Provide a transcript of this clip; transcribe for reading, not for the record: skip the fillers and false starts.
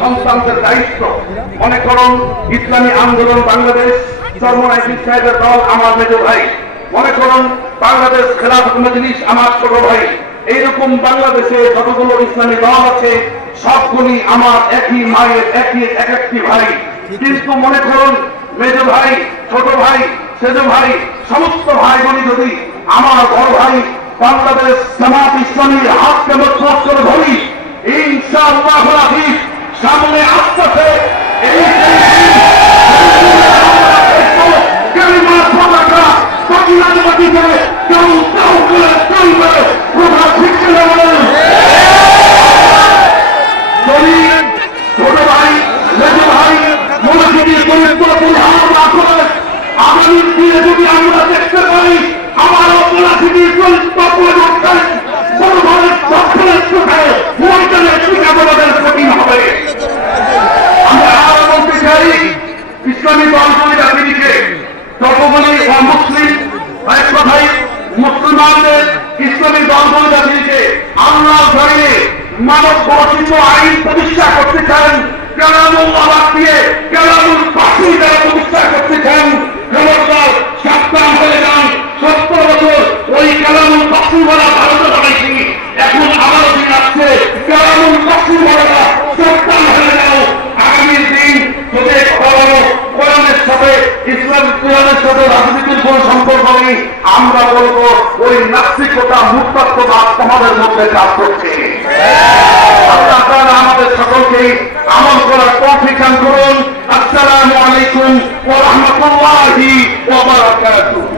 সন্তানদের দায়িত্ব। মনে করুন ইসলামী আন্দোলন বাংলাদেশ, চরমনাই পীর সাহেবের দল আমার মেজ ভাই, মনে করুন বাংলাদেশ খেলাফত মজলিস আমার ছোট ভাই। এইরকম বাংলাদেশে যতগুলো ইসলামী দল আছে সবগুলি আমার একই মায়ের এক একটি ভাই। কিন্তু মনে করুন মেজ ভাই, ছোট ভাই, সেজ ভাই, সমস্ত ভাই বোন যদি আমার বড় ভাই বাংলাদেশ জামাত ইসলামীর হাতকে মজবুত করে ধরি, ইনশাআল্লাহ হাফিজ সামনে আসতেছে এই আগামী দিনে যদি আমরা দেখতে পাই আমার অপরাধীদের কঠিন হবে। আমরা আরো বলতে চাই ইসলামী দলগুলি জাতিকে যতগুলি মুসলিম এক কথাই মুসলমানদের ইসলামী দলগুলি জাতিকে আল্লাহ ধরে মানব বর্ষিত আইন প্রতিষ্ঠা করতে চান, কালামুল আল্লাহ দিয়ে কালামুল বাসী যারা প্রতিষ্ঠা করতে চান, খবরদার সাবধান হয়ে যান। 70 বছর ওই কালামুল বাসী বলা ভারতে বানাইছি, এখন আবারও দিন আসছে কালামুল বাসী বলা সাবধান হয়ে যাও। আগামী দিন যদি কোরআনের সাথে কোরআনের সাথে রাজনীতির কোন সম্পর্ক নেই, আমরা বলবো ওই নাস্তিকতা মুক্তাত্মবাদ তোমাদের মধ্যে কাজ করছে। আপনারা আমাদের সকলকেই আমল করার তৌফিক দান করুন। আসসালামু আলাইকুম ওয়া রাহমাতুল্লাহি ওয়া বারাকাতুহু।